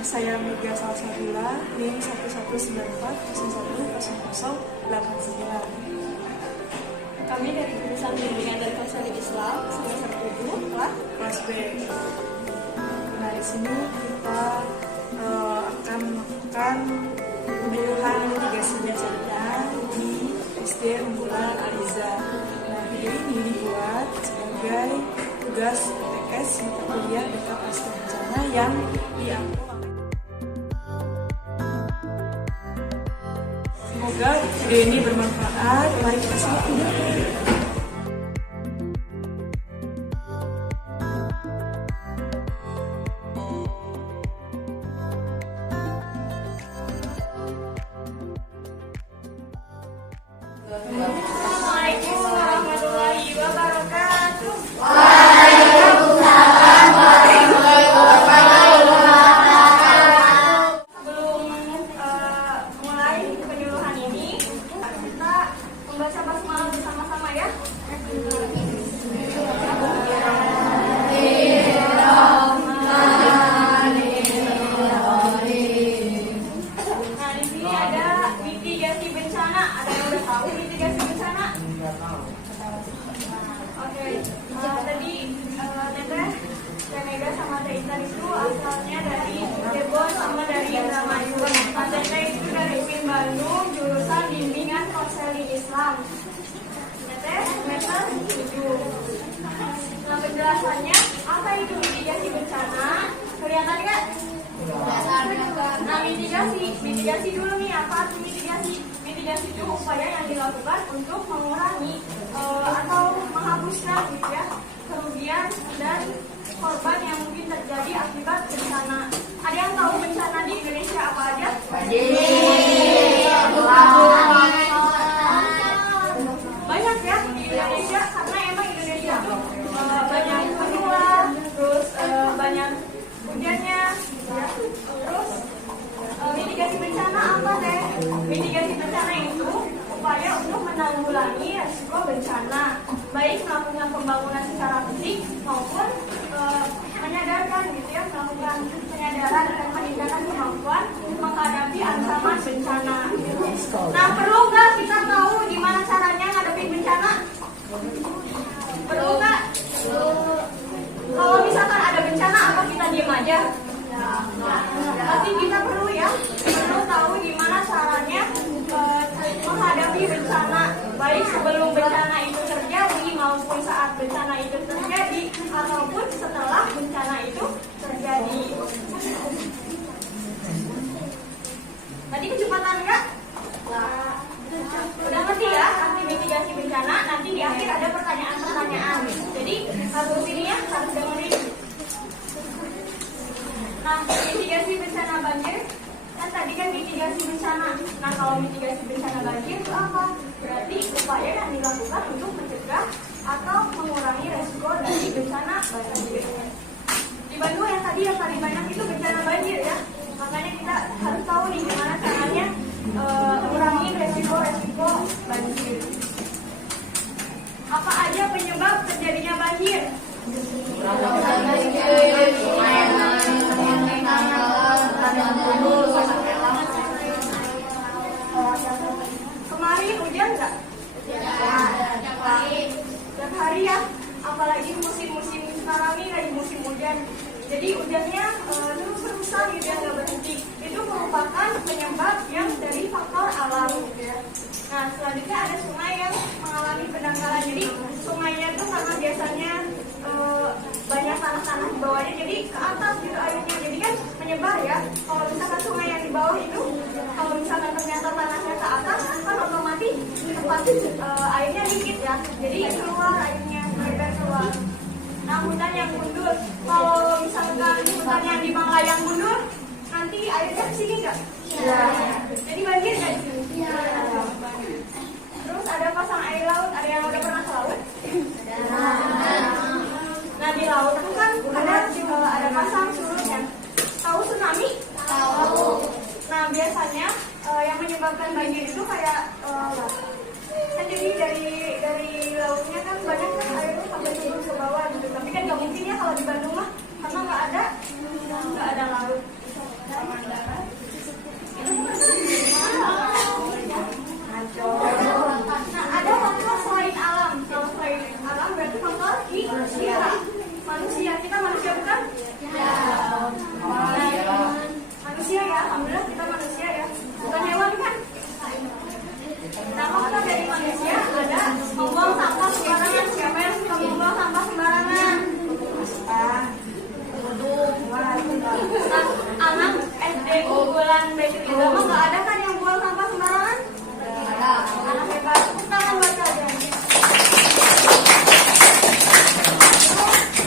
Saya Mega Salsabila, NIM 1194010089. Kami dari jurusan Bimbingan dan Konseling Islam semester 7 kelas B. Nah, di sini kita akan melakukan penyuluhan mitigasi bencana di SD Unggulan Aliza. Nah, video ini dibuat sebagai tugas PTS mata kuliah Data Pasca Bencana yang diambil. Semoga video ini bermanfaat. Mari kita simak videonya. Assalamualaikum warahmatullahi wabarakatuh. Sebelum mulai penyuluhan ini, kita membaca basmalah bersama-sama ya. Nah, di sini ada mitigasi bencana. Ada yang udah tahu mitigasi bencana? Oke. Tadi Teteh Mega sama Teh Intan itu asalnya dari Cirebon sama dari Indramayu. Teteh itu dari UIN Bandung, jurusan Bimbingan Konseling Islam. Teteh semester 7. Nah, penjelasannya apa itu mitigasi bencana? Kelihatan nggak? Nah, mitigasi dulu nih, apa arti mitigasi? Mitigasi itu upaya yang dilakukan untuk mengurangi atau menghapuskan gitu ya, kerugian dan korban yang mungkin terjadi akibat bencana. Ada yang tahu bencana di Indonesia apa aja? Banyak ya di Indonesia, karena emang Indonesia itu banyak benua, terus banyak hujannya, ya. Terus mitigasi bencana apa teh? Mitigasi bencana itu upaya untuk menanggulangi risiko bencana, baik melakukan pembangunan secara fisik maupun menyadarkan gitu ya, melakukan penyadaran dan peningkatan kemampuan menghadapi ancaman bencana. Nah, perlu nggak kita tahu gimana caranya ngadepin bencana? Perlu nggak? Kalau misalkan ada bencana, apa kita diem aja? Pasti kita perlu ya, perlu tahu gimana caranya menghadapi bencana, baik sebelum bencana itu terjadi maupun saat bencana itu terjadi ataupun setelah bencana itu terjadi. Tadi kecepatan enggak? Udah ngerti ya arti mitigasi bencana? Nanti di akhir ada pertanyaan-pertanyaan. Jadi harus ini ya, harus dengerin. Nah, mitigasi bencana banjir, kan tadi kan mitigasi bencana. Nah, kalau mitigasi bencana banjir itu apa? Berarti upaya yang dilakukan untuk mencegah atau mengurangi resiko dari bencana banjir. Di Bandung yang tadi banyak itu bencana banjir ya. Makanya kita harus tahu nih gimana caranya mengurangi resiko banjir. Apa aja penyebab terjadinya banjir? Kemarin hujan nggak? Setiap hari ya, apalagi musim-musim sekarang ini lagi musim hujan. Jadi hujannya terus-terusan gitu ya, nggak berhenti. Itu merupakan penyebab yang dari faktor alam gitu ya. Nah, selanjutnya ada sungai yang mengalami pendangkalan. Jadi sungainya itu karena biasanya banyak tanah-tanah di bawahnya, jadi ke atas gitu airnya. Jadi kan menyebar ya. Kalau misalkan sungai yang di bawah itu, kalau misalkan ternyata tanahnya ke atas, kan otomatis tempat airnya dikit ya. Jadi keluar airnya, menyebar keluar. Nah, hutan yang mundur, kalau misalkan hutan yang di Mangla yang mundur, nanti airnya ke sini nggak? Iya. Jadi banjir nggak di sini? Iya. Terus ada pasang air laut, ada yang udah pernah ke laut? Nah, di laut itu kan ada pasang surutnya. Tahu tsunami? Tahu. Nah, biasanya yang menyebabkan banjir itu kayak kan jadi dari lautnya kan banyak kan airnya sampai turun ke bawah gitu. Tapi kan nggak mungkin ya kalau di Bandung mah, karena nggak ada laut. manusia. Kita manusia bukan? Ya. Manusia ya, alhamdulillah kita manusia ya. Bukan hewan kan? Nah, kalau dari manusia ada membuang sampah sembarangan. Siapa yang suka membuang sampah sembarangan? Anak SD unggulan basic itu mah nggak ada kan yang buang sampah sembarangan? Ada. Anak hebat. Tangan baca aja.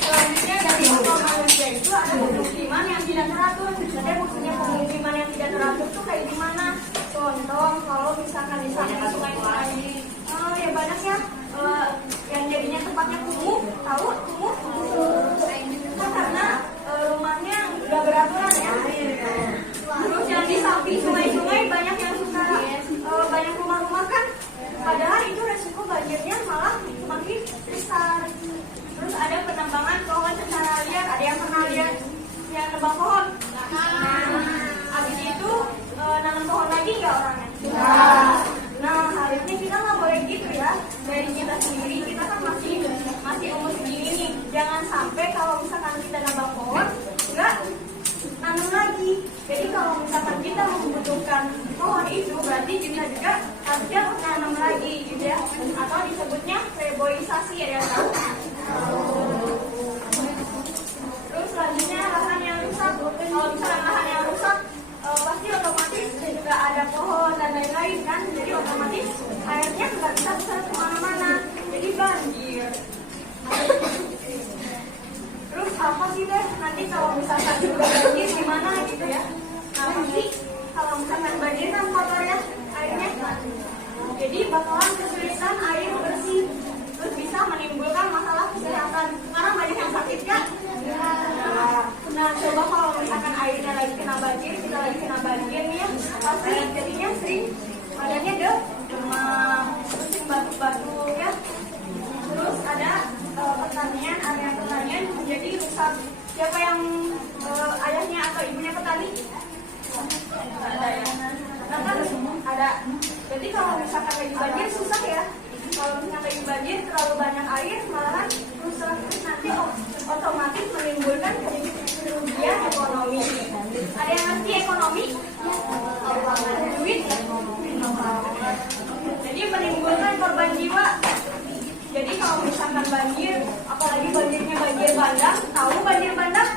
Selanjutnya dari manusia itu ada pemukiman yang tidak teratur. Jadi maksudnya pemukiman yang tidak teratur tuh kayak gimana? Contoh kalau misalkan di samping sungai-sungai, ya banyak ya yang jadinya tempatnya kumuh, tahu kumuh? Kan karena rumahnya nggak beraturan ya. Terus yang di samping sungai-sungai banyak yang suka banyak rumah-rumah kan, padahal itu resiko banjirnya malah semakin besar. Terus ada penambangan pohon secara liar. Ada yang pernah lihat yang nebang pohon? Habis itu nanam pohon lagi nggak orangnya? Nah, harusnya kita nggak boleh gitu ya. Dari kita sendiri, kita kan masih umur segini nih. Jangan sampai kalau misalkan kita nambah pohon, nggak nanam lagi. Jadi kalau misalkan kita membutuhkan pohon itu, berarti kita juga harusnya nanam lagi, gitu ya. Atau disebutnya reboisasi ya, tahu? Terus selanjutnya lahan yang rusak. Kalau misalkan lahan yang rusak, pasti otomatis juga ada pohon dan lain-lain kan, jadi otomatis airnya nggak bisa besar kemana-mana, jadi banjir. Terus apa sih deh nanti kalau misalkan juga banjir gimana gitu ya? Nah pasti kalau misalkan banjir kan kotor ya airnya, jadi bakalan kesulitan air bersih, terus bisa menimbulkan masalah kesehatan. Sekarang banyak yang sakit kan? Nah, coba kalau misalkan airnya lagi kena banjir, kita lagi kena banjir nih ya, pasti jadinya sering badannya demam, terus batuk-batuk ya. Terus ada pertanian, area pertanian menjadi rusak. Siapa yang ayahnya atau ibunya petani? Ada ya. Nah kan ada. Jadi kalau misalkan lagi banjir susah ya. Kalau misalkan lagi banjir terlalu banyak air, malahan rusak. Nanti otomatis menimbulkan kerugian ekonomi. Ada yang ngerti ekonomi? Duit. Jadi menimbulkan korban jiwa. Jadi kalau misalkan banjir, apalagi banjirnya banjir bandang, tahu banjir bandang?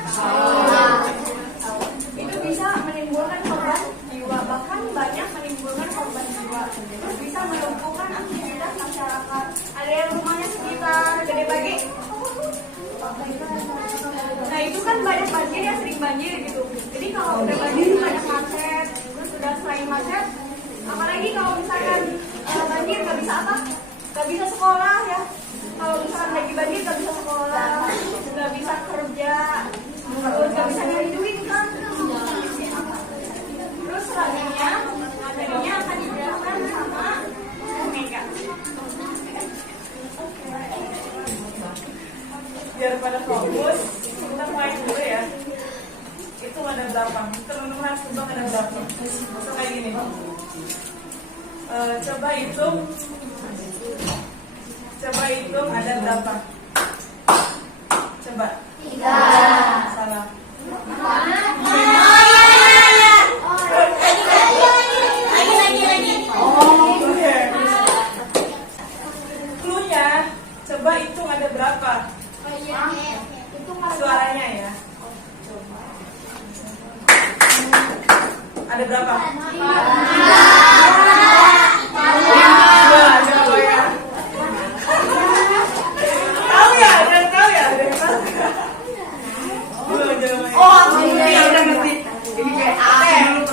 Itu bisa menimbulkan korban jiwa, bahkan banyak menimbulkan korban jiwa. Terus bisa melumpuhkan aktivitas masyarakat. Ada yang rumahnya sekitar Gede Bage. Nah itu kan banyak banjir ya, sering banjir gitu. Jadi kalau udah banjir banyak macet, terus udah selain macet, apalagi kalau misalkan banjir nggak bisa apa? Nggak bisa sekolah ya. Kalau misalkan lagi banjir nggak bisa sekolah, nggak bisa kerja, terus nggak bisa nyari duit kan. Terus selanjutnya materinya akan dijelaskan sama Mega. Biar pada fokus, kita mulai dulu ya. Itu ada berapa? Teman-teman harus tebak ada berapa. So kayak gini. Coba hitung ada berapa? Coba. 3. Salah. Cluenya, coba hitung ada berapa? Suaranya ya. Ada berapa? 2.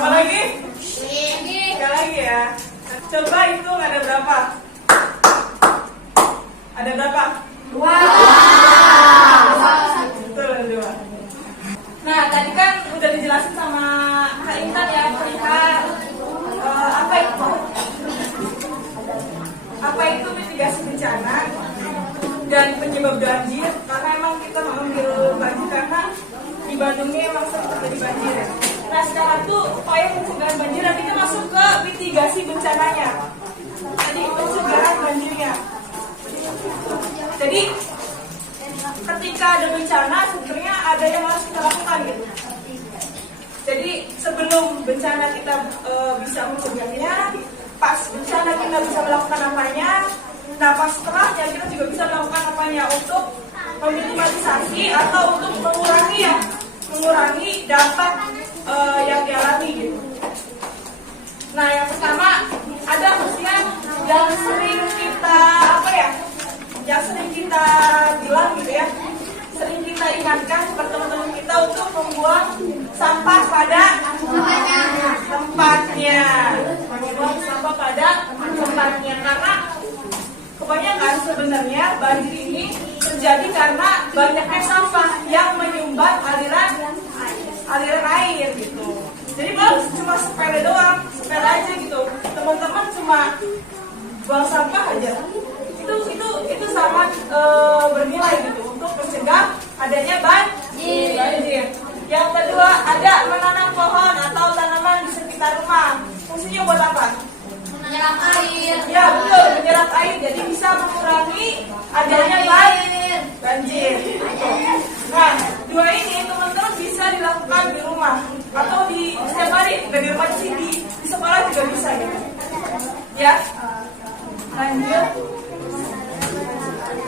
Lagi? Sekali lagi ya. Coba hitung ada berapa? Ada berapa? 2. Betul, 2. Nah, tadi kan udah dijelasin sama Kak Intan ya, perihal apa itu mitigasi bencana dan penyebab banjir. Karena emang kita mengambil banjir karena di Bandung ini emang sering terjadi banjir ya. Nah sekarang tuh upaya pencegahan banjir, nanti kita masuk ke mitigasi bencananya. Jadi pencegahan banjirnya. Jadi ketika ketika ada bencana sebenarnya ada yang harus kita lakukan gitu. Jadi sebelum bencana kita bisa mencegahnya, pas bencana kita bisa melakukan apanya, nah pas setelahnya kita juga bisa melakukan apanya untuk meminimalisasi atau untuk mengurangi dampak yang dialami gitu. Nah yang pertama ada mestinya yang sering kita bilang gitu ya, sering kita ingatkan kepada teman-teman kita untuk membuang sampah pada tempatnya, membuang sampah pada tempatnya karena kebanyakan sebenarnya banjir ini terjadi karena banyaknya sampah yang menyumbat aliran air gitu. Jadi kalau cuma sepele doang, sepele aja gitu, teman-teman cuma buang sampah aja, itu sangat bernilai gitu untuk mencegah adanya banjir. Yang kedua ada menanam pohon atau tanaman di sekitar rumah. Fungsinya buat apa? Menyerap air. Ya betul, menyerap air, jadi bisa mengurangi adanya banjir. Nah, dua ini teman-teman bisa dilakukan di rumah atau di setiap hari, nggak di rumah sih, di sekolah juga bisa gitu. Ya, lanjut.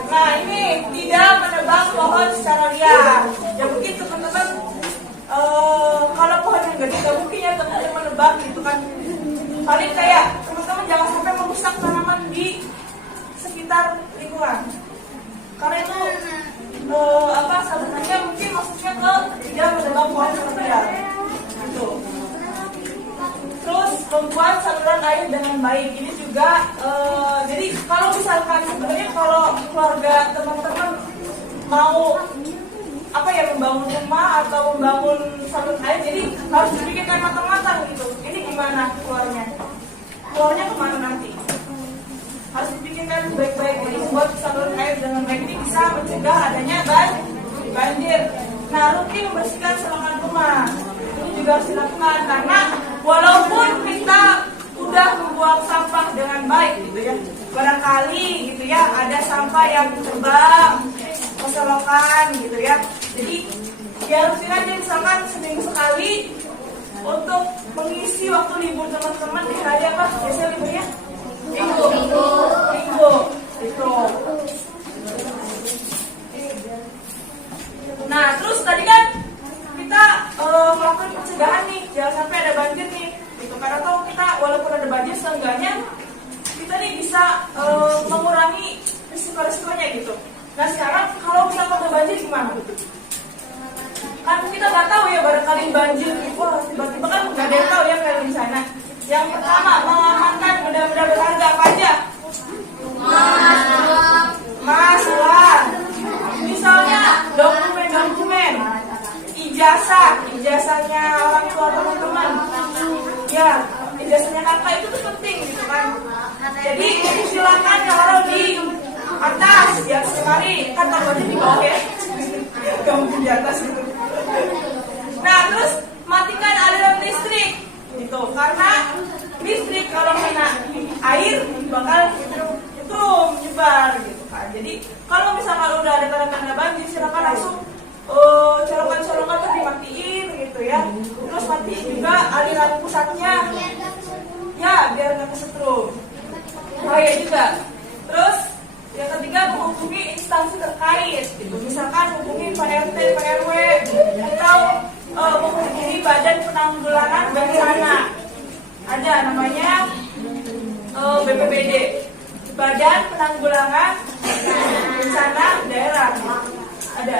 Nah ini tidak menebang pohon secara liar. Ya mungkin teman-teman kalau pohon yang gede nggak mungkin ya teman-teman menebang gitu kan. Paling kayak teman-teman jangan sampai merusak tanaman di sekitar lingkungan. Karena itu sebenarnya mungkin maksudnya ke tidak menebang pohon secara liar. Gitu. Terus membuat saluran air dengan baik. Ini juga jadi kalau misalkan sebenarnya kalau keluarga teman-teman mau membangun rumah atau membangun saluran air, jadi harus dipikirkan matang-matang gitu. Ini gimana keluarnya? Keluarnya kemana nanti? Harus dipikirkan baik-baik. Jadi membuat saluran air dengan baik ini bisa mencegah adanya banjir. Nah, rutin membersihkan selokan rumah. Ini juga harus dilakukan karena walaupun kita udah membuang sampah dengan baik gitu ya, barangkali gitu ya ada sampah yang terbang ke selokan gitu ya. Jadi ya rutin aja misalkan seminggu sekali untuk mengisi waktu libur teman-teman di hari apa biasanya liburnya? Minggu. Itu. Nah terus tadi kan kita melakukan pencegahan nih, jangan sampai ada banjir nih gitu. Karena tahu kita walaupun ada banjir seenggaknya kita nih bisa mengurangi risiko-risikonya gitu. Nah sekarang kalau misalkan ada banjir gimana? Kan kita nggak tahu ya, barangkali banjir wah tiba-tiba kan nggak ada yang tahu ya kayak di sana. Yang pertama mengamankan benda-benda berharga apa aja? Mas, uang. Misalnya dokumen, ijazahnya orang tua teman-teman. Ya, ijazahnya kakak itu tuh penting gitu kan. Jadi silakan taruh di atas, ya sekali kan taruhnya di bawah ya. Kamu di atas gitu. Nah, terus matikan aliran listrik gitu, karena listrik kalau kena air bakal menyebar gitu kan. Jadi kalau misalkan udah ada tanda-tanda banjir, silakan langsung colokan-colokan tuh dimatiin gitu ya. Terus matiin juga aliran pusatnya ya biar nggak kesetrum, bahaya juga. Terus yang ketiga menghubungi instansi terkait gitu. Misalkan hubungi Pak RT, Pak RW atau menghubungi Badan Penanggulangan Bencana. Ada namanya BPBD, Badan Penanggulangan Bencana Daerah. Ada.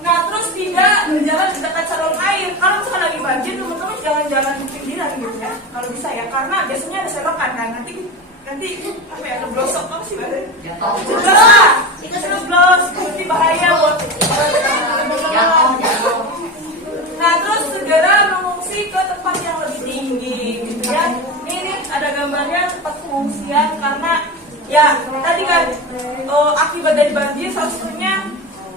Nah terus tidak berjalan di dekat saluran air. Kalau misalkan lagi banjir, teman-teman jangan jalan di pinggiran gitu ya. Kalau bisa ya, karena biasanya ada selokan kan. Nanti apa ya, keblosok apa sih bahasanya? Keblos, nanti bahaya buat Nah terus segera mengungsi ke tempat yang lebih tinggi gitu ya. Ini ada gambarnya tempat pengungsian, karena ya tadi kan akibat dari banjir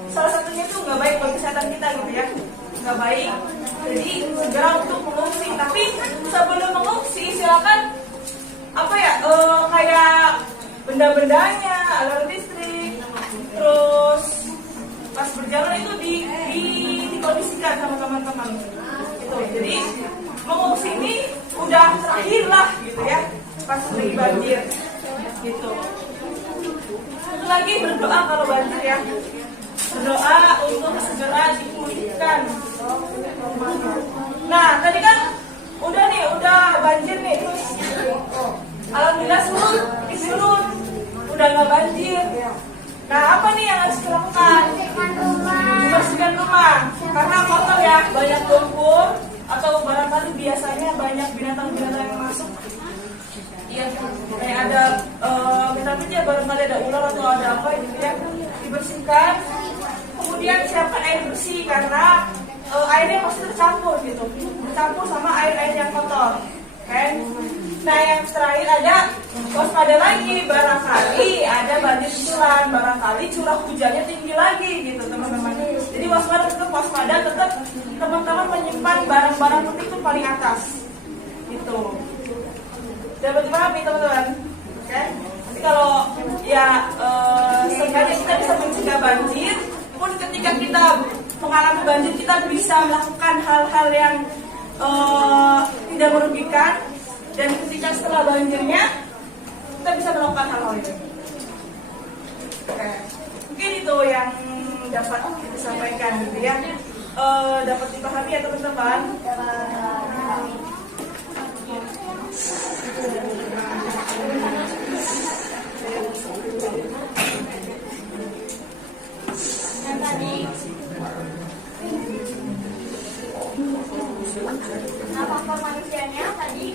salah satunya tuh nggak baik buat kesehatan kita gitu ya, nggak baik. Jadi segera untuk mengungsi. Tapi sebelum mengungsi silakan kayak benda-bendanya, alat listrik, terus pas berjalan itu dikondisikan sama teman-teman gitu. Jadi mengungsi ini udah terakhir lah gitu ya, pas lagi banjir gitu. Satu lagi berdoa kalau banjir ya, berdoa untuk segera dipulihkan. Nah tadi kan udah banjir nih, terus alhamdulillah surut, udah nggak banjir. Nah apa nih yang harus dilakukan? Membersihkan rumah, karena kotor ya, banyak lumpur atau barangkali biasanya banyak binatang-binatang yang masuk. Iya, kayak ada misalnya barangkali ada ular atau ada apa gitu ya, dibersihkan. Kemudian siapkan air bersih karena airnya pasti tercampur sama air yang kotor, kan? Nah yang terakhir ada waspada lagi, barangkali ada banjir susulan, barangkali curah hujannya tinggi lagi gitu teman-teman. Jadi waspada, tetap teman-teman menyimpan barang-barang penting itu paling atas gitu. Dapat dipahami teman-teman? Oke? Nanti kalau ya seenggaknya kita bisa mencegah banjir, pun ketika kita mengalami banjir kita bisa melakukan hal-hal yang tidak merugikan, dan ketika setelah banjirnya kita bisa melakukan hal-hal itu. Oke. Mungkin itu yang dapat disampaikan gitu ya. Dapat dipahami ya teman-teman. Yang tadi nama manusianya tadi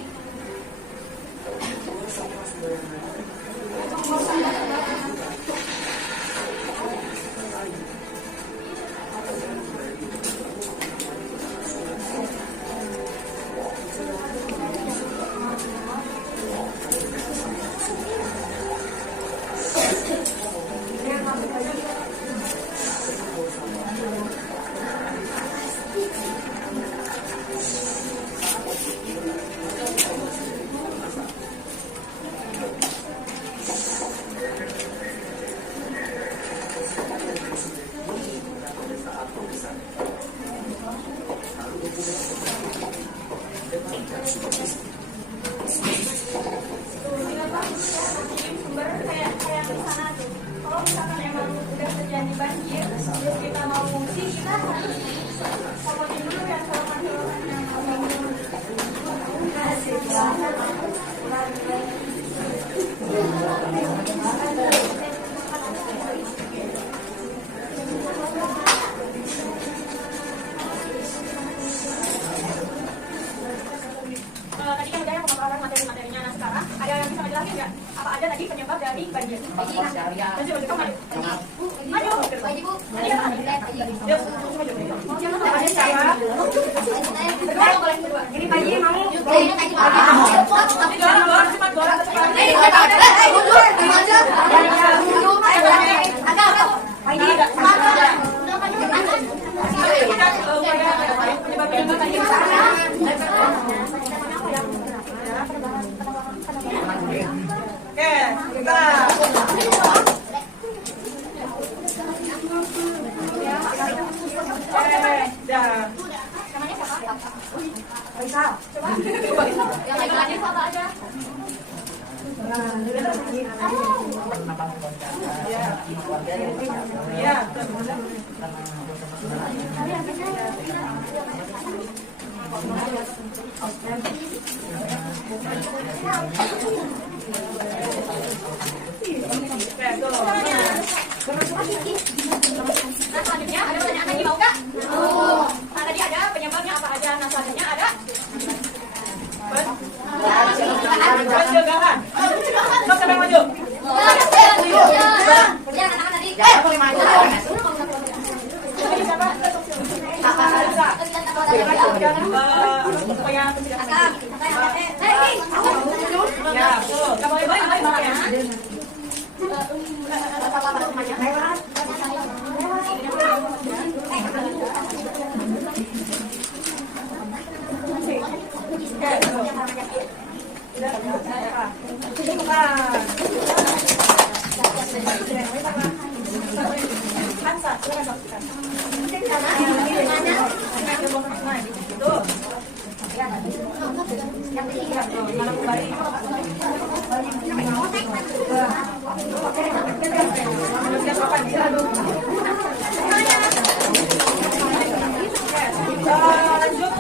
sumber kayak di sana tuh. Kalau misalkan emang udah terjadi banjir, terus kita mau ngungsi, kita harus fotoin dulu ya solokan-solokannya. Tadi kan udah pemaparan materi-materinya. Nah sekarang ada yang bisa menjelaskan nggak? Apa ada tadi penyebab dari banjir? Banjir, maju. Tadi ini banjir mau. Nah selanjutnya ada pertanyaan lagi, mau nggak? Nah tadi ada penyebabnya apa aja. Nah selanjutnya ada pencegahan. Sok siapa yang maju? Ya, betul. Kamu baik ya. Hansa, silakan. Lanjut.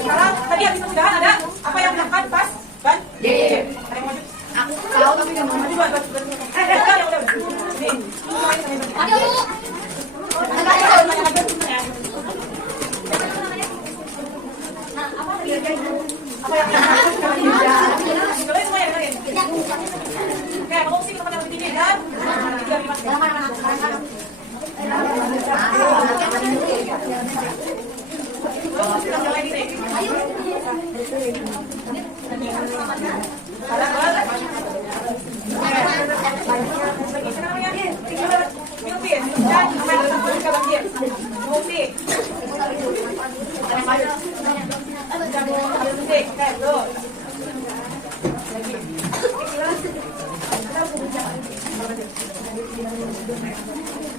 Sekarang tadi habis pencegahan ada apa yang dilakukan pas ban? Ada yang maju? Aku tahu tapi nggak mau. Udah. Nih. Apa yang semuanya dengerin. Oke, mengungsi ke tempat yang lebih tinggi dan 3, 5.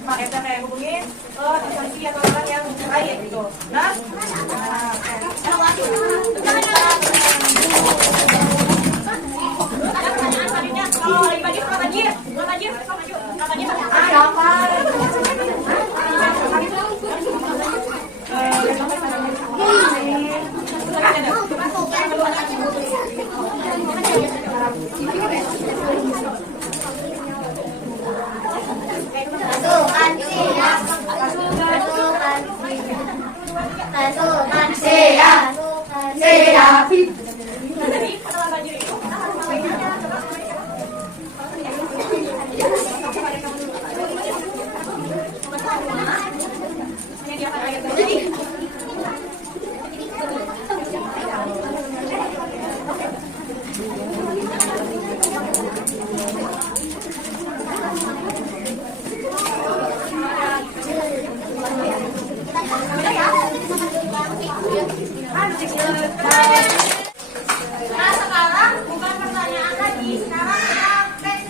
Pak RT kayak hubungin instansi atau orang yang lain gitu. Nah, pertanyaan selanjutnya, kalau lagi banjir, kalau banjir, Nah sekarang bukan pertanyaan lagi, sekarang kita tes.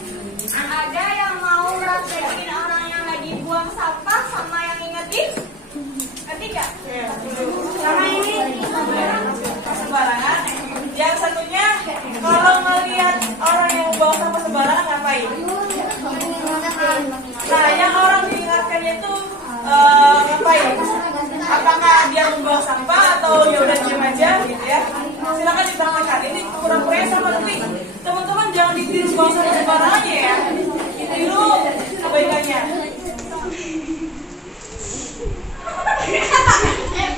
Ada yang mau praktekin orang yang lagi buang sampah sama yang ingetin? Ngerti nggak? Sama ini sembarangan. Yang satunya kalau ngelihat orang yang buang sampah sembarangan ngapain? Nah yang orang diingatkannya itu ngapain? Apakah dia membuang sampah atau ya udah diem aja gitu ya? Silakan dipraktekkan. Ini kurang-kurangnya sama nanti. Teman-teman jangan ditiru buang sampah sembarangan ya. Ditiru kebaikannya.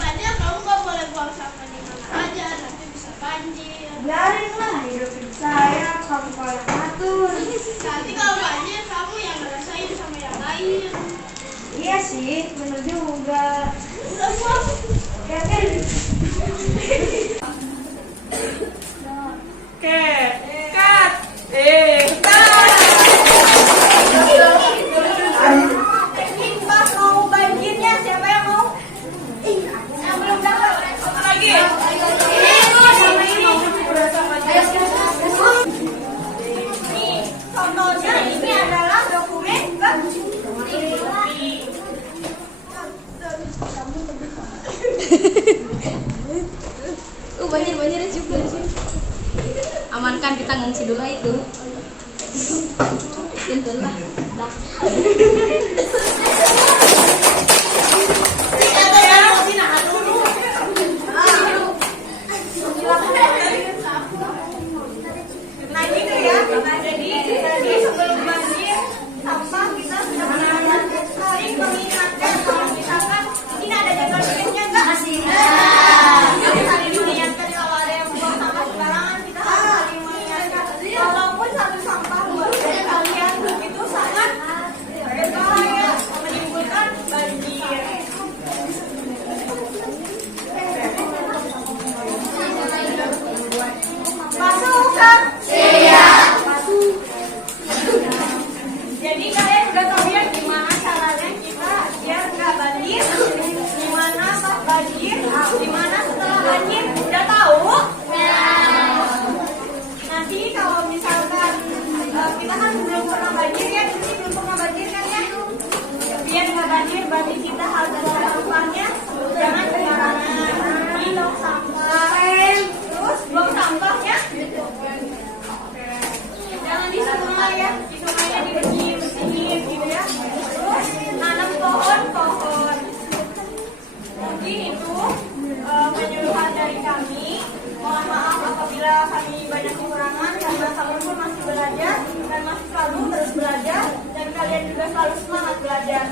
Padahal kamu nggak boleh buang sampah di mana aja, nanti bisa banjir. Biarinlah hidupin saya, kamu yang atur. Nanti kalau banjir kamu yang ngerasain sama yang lain. Iya sih, bener juga. Udah buang. Oke, cut. Cut. Pas mau banjirnya siapa yang mau? Yang belum dapat. Satu lagi. Nih, contohnya ini adalah dokumen banjir juga sih. Amankan, kita ngungsi dulu itu. Pintu lah. Nah gitu ya. Nah jadi sebelum banjir sampah kita sudah sering mengingatkan kalau misalkan ini ada jadwal pikirnya nggak sih? Saling mengingatkan kalau ada yang buang sampah sembarangan kita harus saling mengingatkan. Walaupun satu sampah buat kalian itu sangat berbahaya. pribadi kita harus ada sampahnya, jangan sembarangan di tong sampah. Terus buang sampahnya jangan di sungai ya, di sungainya dibersihin gitu ya. Terus nanam pohon. Mungkin itu penyuluhan dari kami. Mohon maaf apabila kami banyak kekurangan karena kami pun masih belajar dan masih selalu terus belajar dan kalian juga selalu semangat belajar.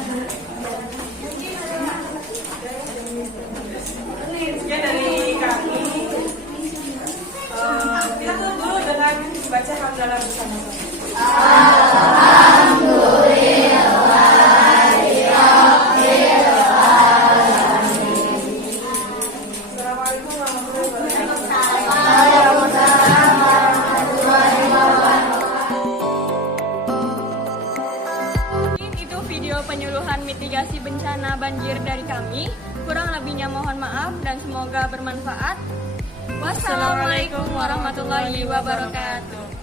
Sekian dari kami. Kita tutup dulu dengan baca hamdalah bersama-sama. Assalamualaikum warahmatullahi wabarakatuh. Itu video penyuluhan mitigasi bencana banjir dari kami. Kurang lebihnya mohon maaf dan semoga bermanfaat. Wassalamualaikum warahmatullahi wabarakatuh.